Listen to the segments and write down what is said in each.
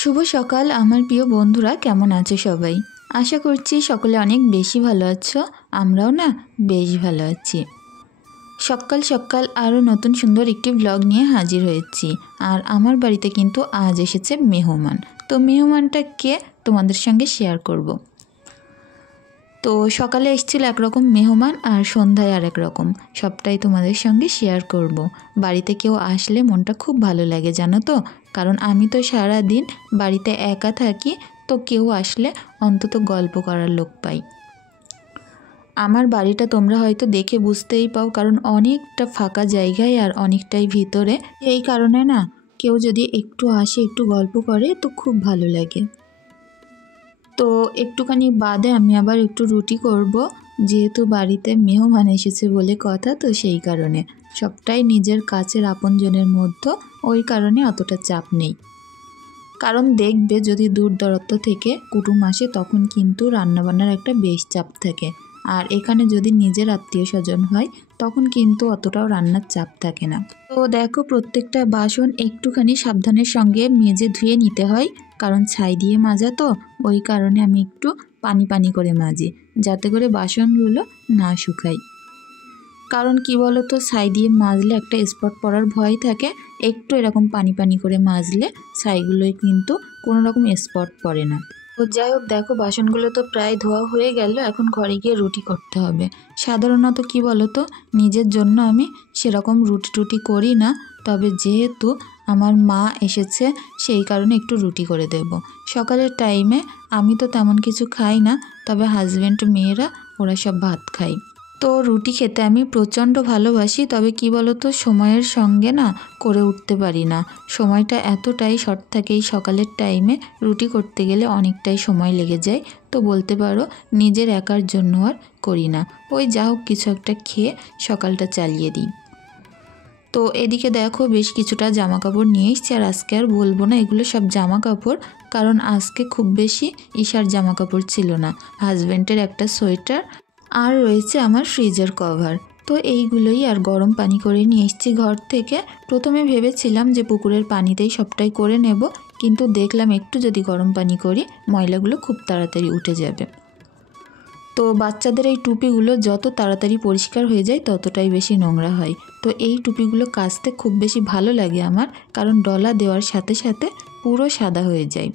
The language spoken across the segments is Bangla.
শুভ সকাল আমার প্রিয় বন্ধুরা, কেমন আছো সবাই? আশা করছি সকলে অনেক বেশি ভালো আছো। আমরাও না বেশ ভালো আছি। সকাল সকাল আরও নতুন সুন্দর একটি ব্লগ নিয়ে হাজির হয়েছি। আর আমার বাড়িতে কিন্তু আজ এসেছে মেহমান। তো মেহমানটা কে তোমাদের সঙ্গে শেয়ার করব। তো সকালে এসেছিল একরকম মেহমান আর সন্ধ্যায় আর এক রকম, সবটাই তোমাদের সঙ্গে শেয়ার করব। বাড়িতে কেউ আসলে মনটা খুব ভালো লাগে জানো তো, কারণ আমি তো সারা দিন বাড়িতে একা থাকি, তো কেউ আসলে অন্তত গল্প করার লোক পাই। আমার বাড়িটা তোমরা হয়তো দেখে বুঝতেই পাও, কারণ অনেকটা ফাঁকা জায়গায় আর অনেকটাই ভিতরে। এই কারণে না কেউ যদি একটু আসে একটু গল্প করে তো খুব ভালো লাগে। তো একটুখানি বাদে আমি আবার একটু রুটি করব, যেহেতু বাড়িতে মেহমান এসেছে বলে কথা, তো সেই কারণে সবটাই নিজের কাছের আপনজনের মধ্যে, ওই কারণে অতটা চাপ নেই। কারণ দেখবে যদি দূর দূরান্ত থেকে কুটুম আসে তখন কিন্তু রান্নাবান্নার একটা বেশ চাপ থাকে, আর এখানে যদি নিজের আত্মীয় স্বজন হয় তখন কিন্তু অতটাও রান্নার চাপ থাকে না। তো দেখো প্রত্যেকটা বাসন একটুখানি সাবধানের সঙ্গে মেজে ধুয়ে নিতে হয়, কারণ ছাই দিয়ে মাজা তো, ওই কারণে আমি একটু পানি পানি করে মাজি, যাতে করে বাসনগুলো না শুকায়। কারণ কি বলো তো, ছাই দিয়ে মাজলে একটা স্পট পড়ার ভয় থাকে, একটু এরকম পানি পানি করে মাজলে ছাইগুলোই কিন্তু কোনো রকম স্পট পড়ে না। তো যাই হোক, দেখো বাসনগুলো তো প্রায় ধোয়া হয়ে গেল, এখন ঘরে গিয়ে রুটি করতে হবে। সাধারণত কি বলো তো, নিজের জন্য আমি সেরকম রুটি টুটি করি না, তবে যেহেতু আমার মা এসেছে সেই কারণে একটু রুটি করে দেব। সকালের টাইমে আমি তো তেমন কিছু খাই না, তবে হাজব্যান্ড মেয়েরা ওরা সব ভাত খায়। তো রুটি খেতে আমি প্রচণ্ড ভালোবাসি, তবে কি বলো তো, সময়ের সঙ্গে না করে উঠতে পারি না। সময়টা এতটাই শর্ট থাকে এই সকালের টাইমে, রুটি করতে গেলে অনেকটাই সময় লেগে যায়। তো বলতে পারো নিজের একার জন্য আর করি না, ওই যা হোক কিছু একটা খেয়ে সকালটা চালিয়ে দিই। তো এদিকে দেখো বেশ কিছুটা জামা কাপড় নিয়ে এসেছি, আর আজকে আর বলবো না এগুলো সব জামা কাপড়, কারণ আজকে খুব বেশি ঈশার জামা কাপড় ছিল না। হাজব্যান্ডের একটা সোয়েটার আর রয়েছে আমার ফ্রিজের কভার, তো এইগুলোই আর গরম পানি করে নিয়ে এসেছি ঘর থেকে। প্রথমে ভেবেছিলাম যে পুকুরের পানিতেই সবটাই করে নেব, কিন্তু দেখলাম একটু যদি গরম পানি করি ময়লাগুলো খুব তাড়াতাড়ি উঠে যাবে। তো বাচ্চাদের এই টুপিগুলো যত তাড়াতাড়ি পরিষ্কার হয়ে যায় ততটাই বেশি নোংরা হয়। তো এই টুপিগুলো কাচতে খুব বেশি ভালো লাগে আমার, কারণ ডলা দেওয়ার সাথে সাথে পুরো সাদা হয়ে যায়।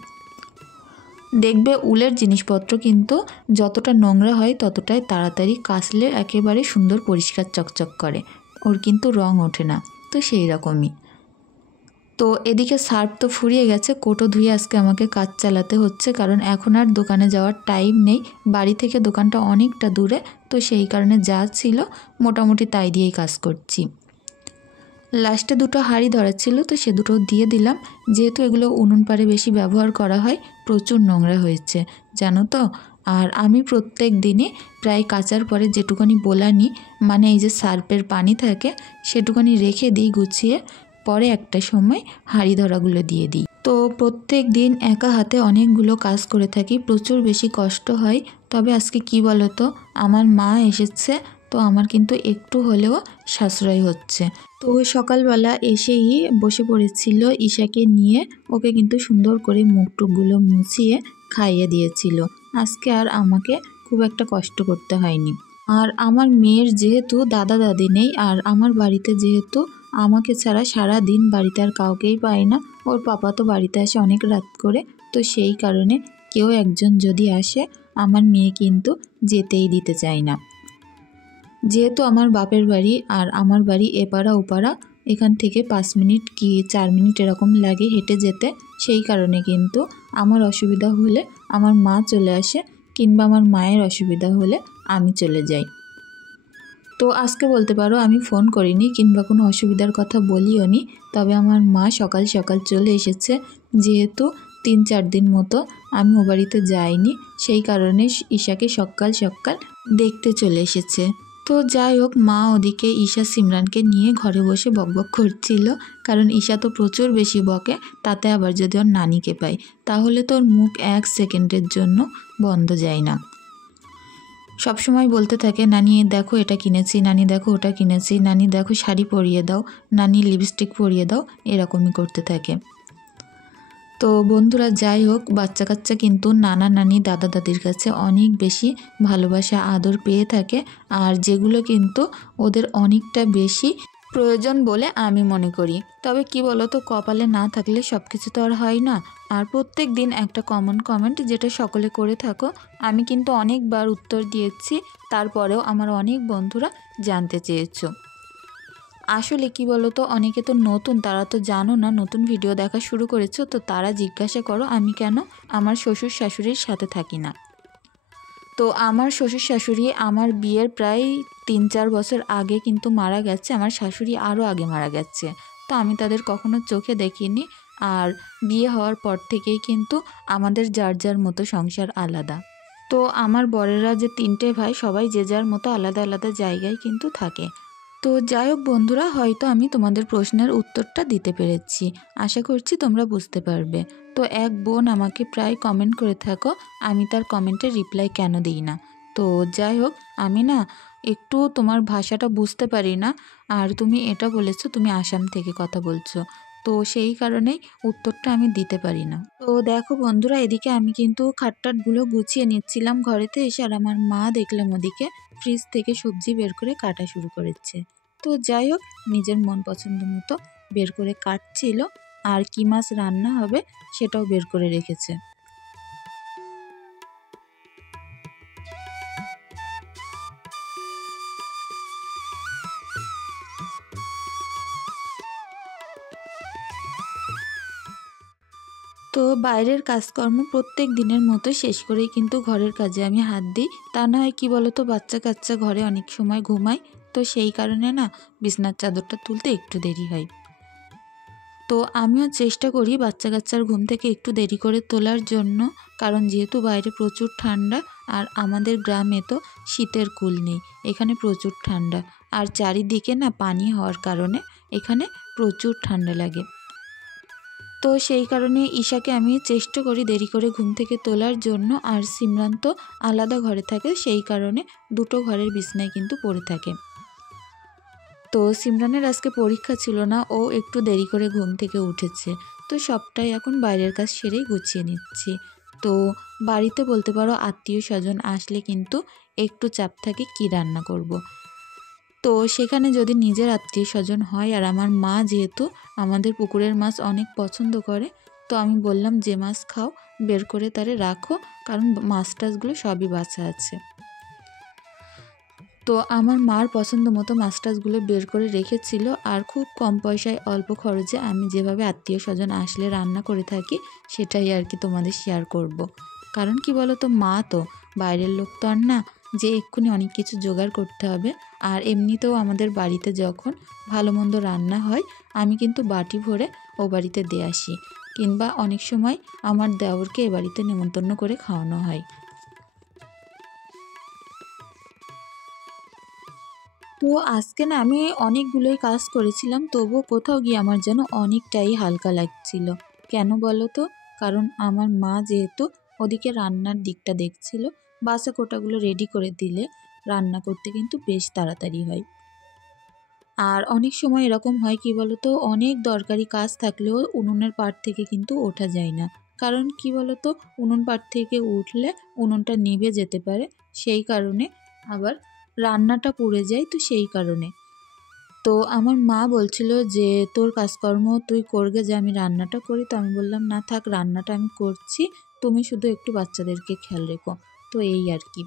দেখবে উলের জিনিসপত্র কিন্তু যতটা নোংরা হয় ততটাই তাড়াতাড়ি কাচলে একেবারে সুন্দর পরিষ্কার চকচক করে, ওর কিন্তু রং ওঠে না। তো সেই রকমই। তো এদিকে সার্ফ তো ফুরিয়ে গেছে, কোটো ধুয়ে আজকে আমাকে কাজ চালাতে হচ্ছে, কারণ এখন আর দোকানে যাওয়ার টাইম নেই। বাড়ি থেকে দোকানটা অনেকটা দূরে, তো সেই কারণে যা ছিল মোটামুটি তাই দিয়েই কাজ করছি। লাস্টে দুটো হাঁড়ি ধরা ছিল, তো সে দুটো দিয়ে দিলাম, যেহেতু এগুলো উনুন পাড়ে বেশি ব্যবহার করা হয়, প্রচুর নোংরা হয়েছে জানো তো। আর আমি প্রত্যেক দিনই প্রায় কাচার পরে যেটুকানি বোলানি, মানে এই যে সার্ফের পানি থাকে, সেটুকানি রেখে দিই গুছিয়ে, পরে একটা সময় হাঁড়ি ধরাগুলো দিয়ে দিই। তো প্রত্যেক দিন একা হাতে অনেকগুলো কাজ করে থাকি, প্রচুর বেশি কষ্ট হয়। তবে আজকে কি বলো তো, আমার মা এসেছে, তো আমার কিন্তু একটু হলেও সাশ্রয় হচ্ছে। তো সকালবেলা এসেই বসে পড়েছিল ঈশাকে নিয়ে, ওকে কিন্তু সুন্দর করে মুখ টুকগুলো মুছিয়ে খাইয়ে দিয়েছিল। আজকে আর আমাকে খুব একটা কষ্ট করতে হয়নি। আর আমার মেয়ের যেহেতু দাদা দাদি নেই, আর আমার বাড়িতে যেহেতু আমাকে ছাড়া সারা দিন বাড়িতে আর কাউকেই পাই না, ওর পাপা তো বাড়িতে আসে অনেক রাত করে, তো সেই কারণে কেউ একজন যদি আসে আমার মেয়ে কিন্তু যেতেই দিতে চায় না। যেহেতু আমার বাপের বাড়ি আর আমার বাড়ি এপাড়া ওপাড়া, এখান থেকে 5 মিনিট কি 4 মিনিট এরকম লাগে হেঁটে যেতে, সেই কারণে কিন্তু আমার অসুবিধা হলে আমার মা চলে আসে, কিংবা আমার মায়ের অসুবিধা হলে আমি চলে যাই। তো আজকে বলতে পারো আমি ফোন করিনি কিংবা কোনো অসুবিধার কথা বলিও নি, তবে আমার মা সকাল সকাল চলে এসেছে, যেহেতু 3-4 দিন মতো আমি ও বাড়িতে যাইনি, সেই কারণে ঈশাকে সকাল সকাল দেখতে চলে এসেছে। তো যাই হোক, মা ওদিকে ঈশা সিমরানকে নিয়ে ঘরে বসে বকবক করছিল, কারণ ঈশা তো প্রচুর বেশি বকে, তাতে আবার যদি ওর নানিকে পায় তাহলে তো ওর মুখ 1 সেকেন্ডের জন্য বন্ধ যায় না। সবসময় বলতে থাকে, নানি দেখো এটা কিনেছি, নানি দেখো ওটা কিনেছি, নানি দেখো শাড়ি পরিয়ে দাও, নানি লিপস্টিক পরিয়ে দাও, এরকমই করতে থাকে। তো তো বন্ধুরা, যাই হোক, বাচ্চা কাচ্চা কিন্তু নানা নানি দাদা দাদির কাছে অনেক বেশি ভালোবাসা আদর পেয়ে থাকে, আর যেগুলো কিন্তু ওদের অনেকটা বেশি প্রয়োজন বলে আমি মনে করি। তবে কি বলো তো, কপালে না থাকলে সব কিছু তো আর হয় না। আর প্রত্যেক দিন একটা কমন কমেন্ট যেটা সকলে করে থাকো, আমি কিন্তু অনেকবার উত্তর দিয়েছি, তারপরেও আমার অনেক বন্ধুরা জানতে চেয়েছো। আসলে কি বলো তো, অনেকে তো নতুন, তারা তো জানো না, নতুন ভিডিও দেখা শুরু করেছো, তো তারা জিজ্ঞাসা করো আমি কেন আমার শ্বশুর শাশুড়ির সাথে থাকি না। তো আমার শ্বশুর শাশুড়ি আমার বিয়ের প্রায় 3-4 বছর আগে কিন্তু মারা গেছে, আমার শাশুড়ি আরও আগে মারা গেছে। তো আমি তাদের কখনো চোখে দেখিনি, আর বিয়ে হওয়ার পর থেকেই কিন্তু আমাদের যার যার মতো সংসার আলাদা। তো আমার বরেরা যে 3টে ভাই, সবাই যে যার মতো আলাদা আলাদা জায়গায় কিন্তু থাকে। তো যাই হোক বন্ধুরা, হয়তো আমি তোমাদের প্রশ্নের উত্তরটা দিতে পেরেছি, আশা করছি তোমরা বুঝতে পারবে। তো এক বোন আমাকে প্রায় কমেন্ট করে থাকো আমি তার কমেন্টের রিপ্লাই কেন দিই না। তো যাই হোক, আমি না একটু তোমার ভাষাটা বুঝতে পারি না, আর তুমি এটা বলেছো তুমি আসাম থেকে কথা বলছো, তো সেই কারণেই উত্তরটা আমি দিতে পারি না। তো দেখো বন্ধুরা, এদিকে আমি কিন্তু খাটটাটগুলো গুছিয়ে নিচ্ছিলাম ঘরেতে এসে, আর আমার মা দেখলাম ওদিকে ফ্রিজ থেকে সবজি বের করে কাটা শুরু করেছে। তো যাই হোক, নিজের মন পছন্দ মতো বের করে কাটছিল, আর কি মাছ রান্না হবে সেটাও বের করে রেখেছে। তো বাইরের কাজকর্ম প্রত্যেক দিনের মতো শেষ করেই কিন্তু ঘরের কাজে আমি হাত দিই। তা না হয় কি বলো তো, বাচ্চা কাচ্চা ঘরে অনেক সময় ঘুমায়, তো সেই কারণে না বিছনার চাদরটা তুলতে একটু দেরি হয়। তো আমিও চেষ্টা করি বাচ্চা কাচ্চার ঘুম থেকে একটু দেরি করে তোলার জন্য, কারণ যেহেতু বাইরে প্রচুর ঠান্ডা, আর আমাদের গ্রামে তো শীতের কুল নেই, এখানে প্রচুর ঠান্ডা, আর চারিদিকে না পানি হওয়ার কারণে এখানে প্রচুর ঠান্ডা লাগে। তো সেই কারণে ঈশাকে আমি চেষ্টা করি দেরি করে ঘুম থেকে তোলার জন্য, আর সিমরান তো আলাদা ঘরে থাকে, সেই কারণে দুটো ঘরের বিছনায় কিন্তু পড়ে থাকে। তো সিমরানের আজকে পরীক্ষা ছিল না, ও একটু দেরি করে ঘুম থেকে উঠেছে, তো সবটাই এখন বাইরের কাজ সেরেই গুছিয়ে নিচ্ছি। তো বাড়িতে বলতে পারো আত্মীয় স্বজন আসলে কিন্তু একটু চাপ থাকে কি রান্না করব। তো সেখানে যদি নিজের আত্মীয় স্বজন হয়, আর আমার মা যেহেতু আমাদের পুকুরের মাছ অনেক পছন্দ করে, তো আমি বললাম যে মাছ খাও বের করে তারে রাখো, কারণ মাছ টাছগুলো সবই বাছা আছে। তো আমার মার পছন্দ মতো মাছ টাছগুলো বের করে রেখেছিল, আর খুব কম পয়সায় অল্প খরচে আমি যেভাবে আত্মীয় স্বজন আসলে রান্না করে থাকি সেটাই আর কি তোমাদের শেয়ার করব। কারণ কি বলো তো, মা তো বাইরের লোক তো আর না যে এক্ষুনি অনেক কিছু জোগাড় করতে হবে। আর এমনিতেও আমাদের বাড়িতে যখন ভালো মন্দ রান্না হয় আমি কিন্তু বাটি ভরে ও বাড়িতে দিয়ে আসি, কিংবা অনেক সময় আমার দেওরকে এ বাড়িতে নেমন্তন্ন করে খাওয়ানো হয়। তো আজকে না আমি অনেকগুলোই কাজ করেছিলাম, তবুও কোথাও গিয়ে আমার যেন অনেকটাই হালকা লাগছিল। কেন বলো তো? কারণ আমার মা যেহেতু ওদিকে রান্নার দিকটা দেখছিল, বাসা কোটাগুলো রেডি করে দিলে রান্না করতে কিন্তু বেশ তাড়াতাড়ি হয়। আর অনেক সময় এরকম হয় কি বলো তো, অনেক দরকারি কাজ থাকলেও উনুনের পাড় থেকে কিন্তু ওঠা যায় না। কারণ কি বলো তো, উনুন পাড় থেকে উঠলে উনুনটা নিভে যেতে পারে, সেই কারণে আবার রান্নাটা পুড়ে যায়, তো সেই কারণে। তো আমার মা বলছিল যে তোর কাজকর্ম তুই করগে, যে আমি রান্নাটা করি। তো আমি বললাম না থাক, রান্নাটা আমি করছি, তুমি শুধু একটু বাচ্চাদেরকে খেয়াল রেখো। তো এই আর কি।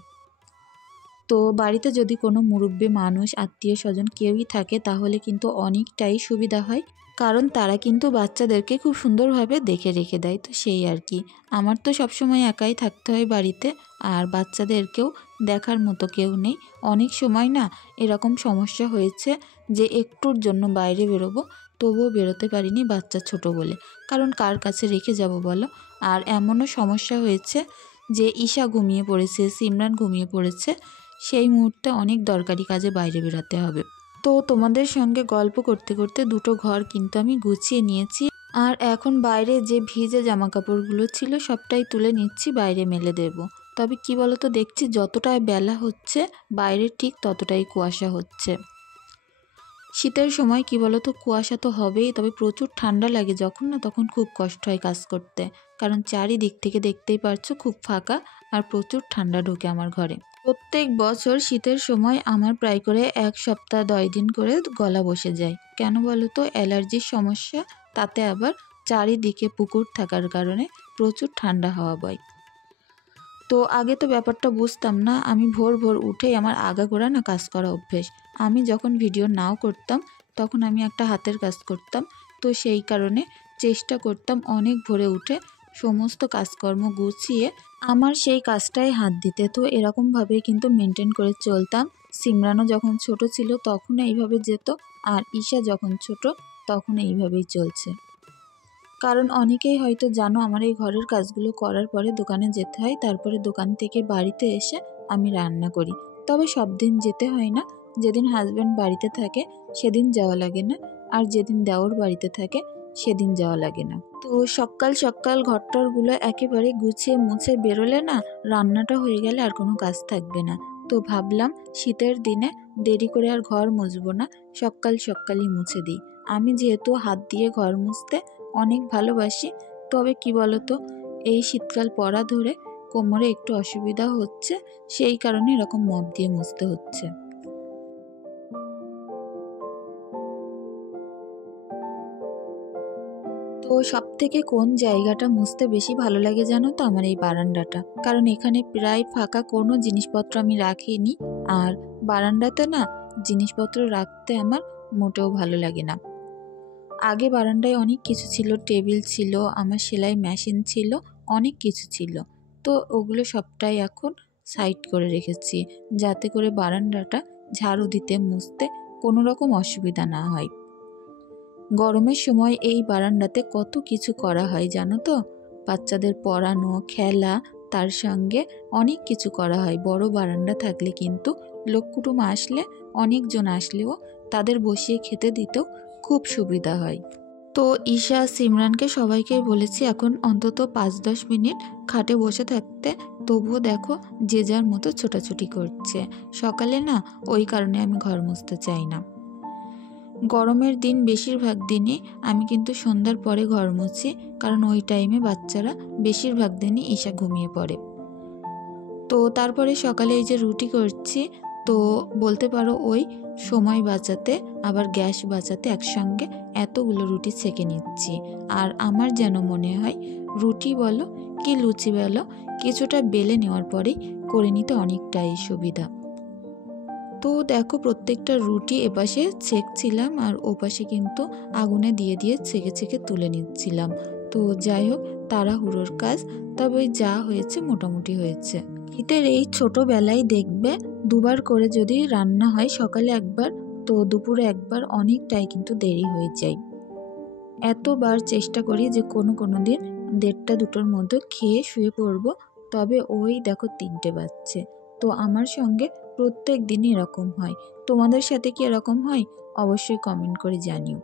তো বাড়িতে যদি কোনো মুরব্বি মানুষ আত্মীয় স্বজন কেউই থাকে তাহলে কিন্তু অনেকটাই সুবিধা হয়, কারণ তারা কিন্তু বাচ্চাদেরকে খুব সুন্দরভাবে দেখে রেখে দেয়। তো সেই আর কি, আমার তো সবসময় একাই থাকতে হয় বাড়িতে, আর বাচ্চাদেরকেও দেখার মতো কেউ নেই। অনেক সময় না এরকম সমস্যা হয়েছে যে একটুর জন্য বাইরে বেরোবো, তবুও বেরোতে পারিনি বাচ্চা ছোট বলে, কারণ কার কাছে রেখে যাব বলো। আর এমনও সমস্যা হয়েছে যে ঈশা ঘুমিয়ে পড়েছে, সিমরান ঘুমিয়ে পড়েছে, সেই মুহূর্তে অনেক দরকারি কাজে বাইরে বেরোতে হবে। তো তোমাদের সঙ্গে গল্প করতে করতে দুটো ঘর কিন্তু আমি গুছিয়ে নিয়েছি, আর এখন বাইরে যে ভিজে জামা কাপড়গুলো ছিল সবটাই তুলে নিচ্ছি, বাইরে মেলে দেব। তবে কি বলতো, দেখছি যতটাই বেলা হচ্ছে বাইরে ঠিক ততটাই কুয়াশা হচ্ছে। শীতের সময় কি বলো তো, কুয়াশা তো হবেই, তবে প্রচুর ঠান্ডা লাগে যখন না, তখন খুব কষ্ট হয় কাজ করতে। কারণ চারিদিক থেকে দেখতেই পারছো খুব ফাঁকা, আর প্রচুর ঠান্ডা ঢোকে আমার ঘরে। প্রত্যেক বছর শীতের সময় আমার প্রায় করে 1 সপ্তাহ 10 দিন করে গলা বসে যায়। কেন বলো তো, অ্যালার্জির সমস্যা, তাতে আবার চারিদিকে পুকুর থাকার কারণে প্রচুর ঠান্ডা হাওয়া বয়। তো আগে তো ব্যাপারটা বুঝতাম না, আমি ভোর ভোর উঠেই আমার আগাগোড়া না কাজ করা অভ্যেস। আমি যখন ভিডিও নাও করতাম তখন আমি একটা হাতের কাজ করতাম, তো সেই কারণে চেষ্টা করতাম অনেক ভোরে উঠে সমস্ত কাজকর্ম গুছিয়ে আমার সেই কাজটায় হাত দিতে। তো এরকমভাবেই কিন্তু মেনটেন করে চলতাম। সিমরানও যখন ছোট ছিল তখন এইভাবে যেত, আর ঈশা যখন ছোট তখন এইভাবেই চলছে। কারণ অনেকেই হয়তো জানো, আমার এই ঘরের কাজগুলো করার পরে দোকানে যেতে হয়, তারপরে দোকান থেকে বাড়িতে এসে আমি রান্না করি। তবে সব দিন যেতে হয় না, যেদিন হাজব্যান্ড বাড়িতে থাকে সেদিন যাওয়া লাগে না, আর যেদিন দেওর বাড়িতে থাকে সেদিন যাওয়া লাগে না। তো সকাল সকাল ঘরটরগুলো একেবারে গুছিয়ে মুছে বেরোলে না, রান্নাটা হয়ে গেলে আর কোনো কাজ থাকবে না। তো ভাবলাম শীতের দিনে দেরি করে আর ঘর মুছবো না, সকাল সকালই মুছে দিই। আমি যেহেতু হাত দিয়ে ঘর মুছতে অনেক ভালোবাসি, তবে কি বলতো, এই শীতকাল পড়া ধরে কোমরে একটু অসুবিধা হচ্ছে, সেই কারণে এরকম মপ দিয়ে মুছতে হচ্ছে। তো সব থেকে কোন জায়গাটা মুছতে বেশি ভালো লাগে জানো তো, আমার এই বারান্দাটা। কারণ এখানে প্রায় ফাঁকা, কোনো জিনিসপত্র আমি রাখিনি, আর বারান্দাতে না জিনিসপত্র রাখতে আমার মোটেও ভালো লাগে না। আগে বারান্দায় অনেক কিছু ছিল, টেবিল ছিল, আমার সেলাই মেশিন ছিল, অনেক কিছু ছিল। তো ওগুলো সবটাই এখন সাইড করে রেখেছি, যাতে করে বারান্দাটা ঝাড়ু দিতে মুছতে কোনো রকম অসুবিধা না হয়। গরমের সময় এই বারান্দাতে কত কিছু করা হয় জানো তো, বাচ্চাদের পড়ানো, খেলা, তার সঙ্গে অনেক কিছু করা হয়। বড় বারান্দা থাকলে কিন্তু লোক কুটুম আসলে, অনেকজন আসলেও তাদের বসিয়ে খেতে দিতেও খুব সুবিধা হয়। তো ঈশা, সিমরানকে সবাইকেই বলেছি এখন অন্তত 5-10 মিনিট খাটে বসে থাকতে, তবুও দেখো যে যার মতো ছোটাছুটি করছে। সকালে না ওই কারণে আমি ঘর মুছতে চাই না। গরমের দিন বেশিরভাগ দিনই আমি কিন্তু সন্ধ্যার পরে ঘর মুছি, কারণ ওই টাইমে বাচ্চারা বেশিরভাগ দিনই ঈশা ঘুমিয়ে পড়ে। তো তারপরে সকালে এই যে রুটি করছি, তো বলতে পারো ওই সময় বাঁচাতে আবার গ্যাস বাঁচাতে একসঙ্গে এতগুলো রুটি ছেঁকে নিচ্ছি। আর আমার যেন মনে হয় রুটি বলো কি লুচি বলো, কিছুটা বেলে নেওয়ার পরেই করে নিতে অনেকটাই সুবিধা। তো দেখো প্রত্যেকটা রুটি এপাশে ছেঁকছিলাম, আর ওপাশে কিন্তু আগুনে দিয়ে দিয়ে ছেঁকে ছেঁকে তুলে নিচ্ছিলাম। তো যাই হোক, তাড়াহুড়োর কাজ, তবে যা হয়েছে মোটামুটি হয়েছে। শীতের এই ছোটোবেলায় দেখবে দুবার করে যদি রান্না হয়, সকালে একবার তো দুপুরে একবার, অনেকটাই কিন্তু দেরি হয়ে যায়। এতবার চেষ্টা করি যে কোনো দিন 1:30-2টোর মধ্যে খেয়ে শুয়ে পড়বো, তবে ওই দেখো 3টে বাজছে। তো আমার সঙ্গে প্রত্যেক দিনই এরকম হয়। তোমাদের সাথে কি এরকম হয়? অবশ্যই কমেন্ট করে জানিও।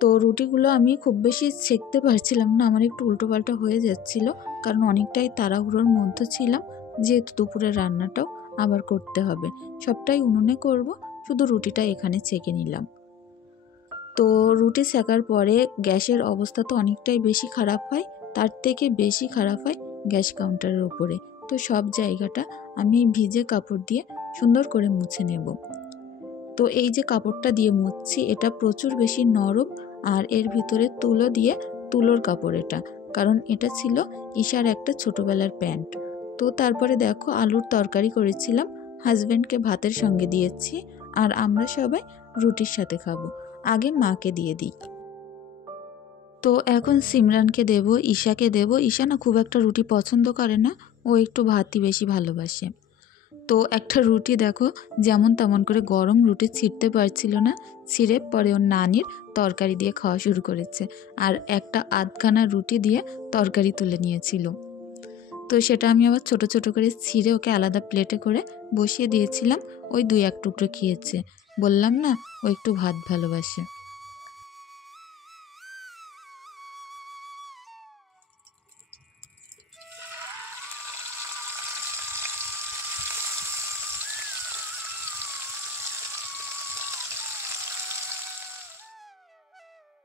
তো রুটিগুলো আমি খুব বেশি সেঁকতে পারছিলাম না, আমার একটু উল্টোপাল্টা হয়ে যাচ্ছিল, কারণ অনেকটাই তাড়াহুড়োর মধ্যে ছিলাম, যেহেতু দুপুরের রান্নাটাও আবার করতে হবে। সবটাই উনুনে করব, শুধু রুটিটা এখানে ছেঁকে নিলাম। তো রুটি সেকার পরে গ্যাসের অবস্থা তো অনেকটাই বেশি খারাপ হয়, তার থেকে বেশি খারাপ হয় গ্যাস কাউন্টারের ওপরে। তো সব জায়গাটা আমি ভিজে কাপড় দিয়ে সুন্দর করে মুছে নেব। তো এই যে কাপড়টা দিয়ে মুছছি, এটা প্রচুর বেশি নরম, আর এর ভিতরে তুলো দিয়ে, তুলোর কাপড় এটা, কারণ এটা ছিল ঈশার একটা ছোটোবেলার প্যান্ট। তো তারপরে দেখো আলুর তরকারি করেছিলাম, হাজব্যান্ডকে ভাতের সঙ্গে দিয়েছি, আর আমরা সবাই রুটির সাথে খাবো। আগে মাকে দিয়ে দিই। তো এখন সিমরানকে দেব, ঈশাকে দেব। ঈশা না খুব একটা রুটি পছন্দ করে না, ও একটু ভাতই বেশি ভালোবাসে। তো একটা রুটি দেখো যেমন তেমন করে, গরম রুটি ছিঁড়তে পারছিল না, ছিঁড়ে পরে ওর নানির তরকারি দিয়ে খাওয়া শুরু করেছে, আর একটা আধখানা রুটি দিয়ে তরকারি তুলে নিয়েছিল। তো সেটা আমি আবার ছোট ছোট করে ছিঁড়ে ওকে আলাদা প্লেটে করে বসিয়ে দিয়েছিলাম, ওই 2-1 টুকরো খেয়েছে। বললাম না ও একটু ভাত ভালোবাসে।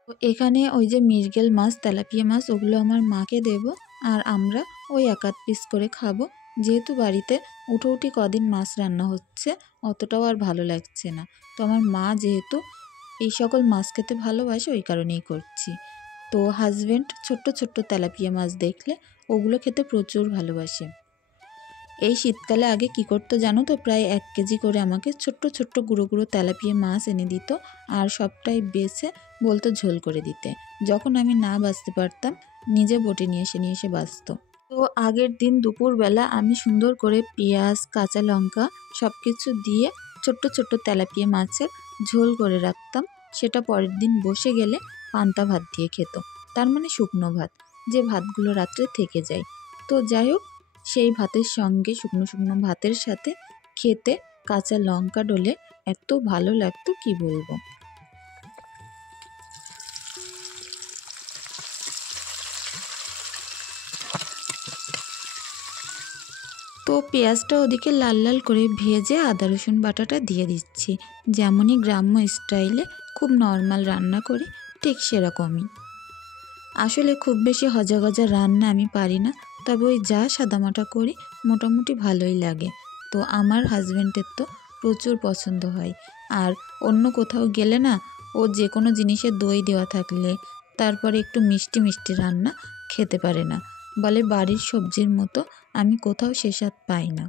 তো এখানে ওই যে মৃগেল মাছ, তেলাপিয়া মাছ, ওগুলো আমার মাকে দেব, আর আমরা ওই এক আধ পিস করে খাবো। যেহেতু বাড়িতে উঠোউঠি কদিন মাছ রান্না হচ্ছে, অতটাও আর ভালো লাগছে না। তো আমার মা যেহেতু এই সকল মাছ খেতে ভালোবাসে, ওই কারণেই করছি। তো হাজব্যান্ড ছোট্ট ছোট্ট তেলাপিয়া মাছ দেখলে ওগুলো খেতে প্রচুর ভালোবাসে। এই শীতকালে আগে কি করতো জানো তো, প্রায় 1 কেজি করে আমাকে ছোট্ট ছোট্ট গুঁড়ো গুঁড়ো তেলাপিয়া মাছ এনে দিত, আর সবটাই বেছে বলতো ঝোল করে দিতে। যখন আমি না বাছতে পারতাম, নিজে বটে নিয়ে এসে বাছতো। তো আগের দিন দুপুরবেলা আমি সুন্দর করে পেঁয়াজ, কাঁচা লঙ্কা সব কিছু দিয়ে ছোট্ট ছোট্ট তেলাপিয়া মাছের ঝোল করে রাখতাম। সেটা পরের দিন বসে গেলে পান্তা ভাত দিয়ে খেত, তার মানে শুকনো ভাত, যে ভাতগুলো রাত্রে থেকে যায়। তো যাই হোক, সেই ভাতের সঙ্গে শুকনো শুকনো ভাতের সাথে খেতে কাঁচা লঙ্কা ডলে এত ভালো লাগতো কি বলবো। তো পেঁয়াজটা ওদিকে লাল লাল করে ভেজে আদা রসুন বাটাটা দিয়ে দিচ্ছি। যেমনই গ্রাম্য স্টাইলে খুব নর্মাল রান্না করি, ঠিক সেরকমই। আসলে খুব বেশি হজাগজা রান্না আমি পারি না, তবে ওই যা সাদামাটা করি মোটামুটি ভালোই লাগে। তো আমার হাজব্যান্ডের তো প্রচুর পছন্দ হয়। আর অন্য কোথাও গেলে না, ও যে কোনো জিনিসে দই দেওয়া থাকলে, তারপরে একটু মিষ্টি মিষ্টি রান্না খেতে পারে না, বলে বাড়ির সবজির মতো আমি কোথাও সে স্বাদ পাই না।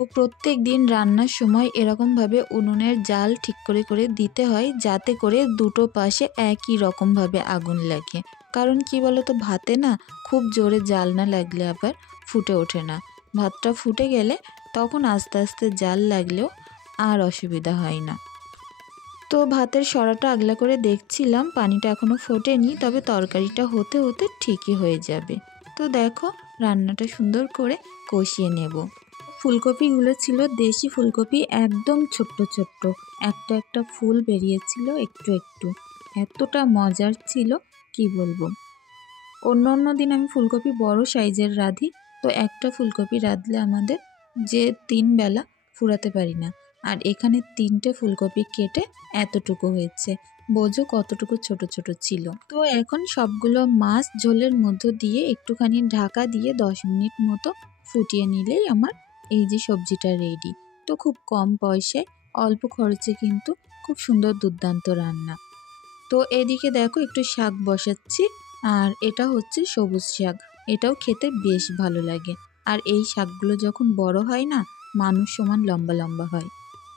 ও প্রত্যেক দিন রান্নার সময় এরকমভাবে উনুনের জাল ঠিক করে করে দিতে হয়, যাতে করে দুটো পাশে একই রকমভাবে আগুন লাগে। কারণ কি বলো তো, ভাতে না খুব জোরে জাল না লাগলে আবার ফুটে ওঠে না। ভাতটা ফুটে গেলে তখন আস্তে আস্তে জাল লাগলেও আর অসুবিধা হয় না। তো ভাতের সরাটা আগলা করে দেখছিলাম, পানিটা এখনও ফোটেনি, তবে তরকারিটা হতে হতে ঠিকই হয়ে যাবে। তো দেখো, রান্নাটা সুন্দর করে কষিয়ে নেব। ফুলকপিগুলো ছিল দেশি ফুলকপি, একদম ছোট্ট ছোট্ট, একটা একটা ফুল বেরিয়েছিল একটু একটু, এতটা মজার ছিল কি বলবো। অন্য অন্য দিন আমি ফুলকপি বড় সাইজের রাঁধি, তো একটা ফুলকপি রাঁধলে আমাদের যে 3 বেলা ফুরাতে পারি না। আর এখানে 3টে ফুলকপি কেটে এতটুকু হয়েছে, বোঝো কতটুকু ছোট ছোট ছিল। তো এখন সবগুলো মাছ ঝোলের মধ্য দিয়ে একটুখানি ঢাকা দিয়ে 10 মিনিট মতো ফুটিয়ে নিলেই আমার এই যে সবজিটা রেডি। তো খুব কম পয়সায় অল্প খরচে কিন্তু খুব সুন্দর দুর্দান্ত রান্না। তো এদিকে দেখো একটু শাক বসাচ্ছি, আর এটা হচ্ছে সবুজ শাক, এটাও খেতে বেশ ভালো লাগে। আর এই শাকগুলো যখন বড় হয় না, মানুষ সমান লম্বা লম্বা হয়।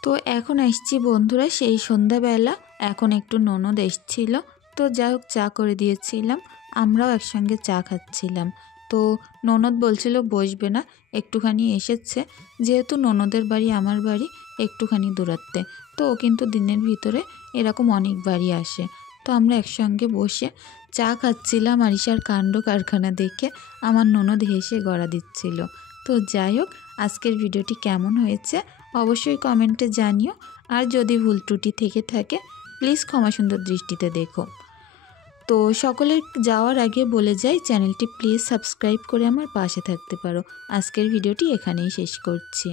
তো এখন আসছি বন্ধুরা সেই সন্ধ্যাবেলা, এখন একটু ননদ এসছিল, তো যাই হোক চা করে দিয়েছিলাম, আমরাও একসঙ্গে চা খাচ্ছিলাম। তো ননদ বলছিল বসবে না, একটুখানি এসেছে, যেহেতু ননদের বাড়ি আমার বাড়ি একটুখানি দূরত্বে, তো ও কিন্তু দিনের ভিতরে এরকম অনেক বাড়ি আসে। তো আমরা একসঙ্গে বসে চা খাচ্ছিলাম, আর ঈশার কাণ্ড কারখানা দেখে আমার ননদ হেসে গড়া দিচ্ছিল। তো যাই হোক, আজকের ভিডিওটি কেমন হয়েছে অবশ্যই কমেন্টে জানিও, আর যদি ভুল ত্রুটি থেকে থাকে প্লিজ ক্ষমা সুন্দর দৃষ্টিতে দেখো। তো সকলের যাওয়ার আগে বলে যাই, চ্যানেলটি প্লিজ সাবস্ক্রাইব করে আমার পাশে থাকতে পারো। আজকের ভিডিওটি এখানেই শেষ করছি।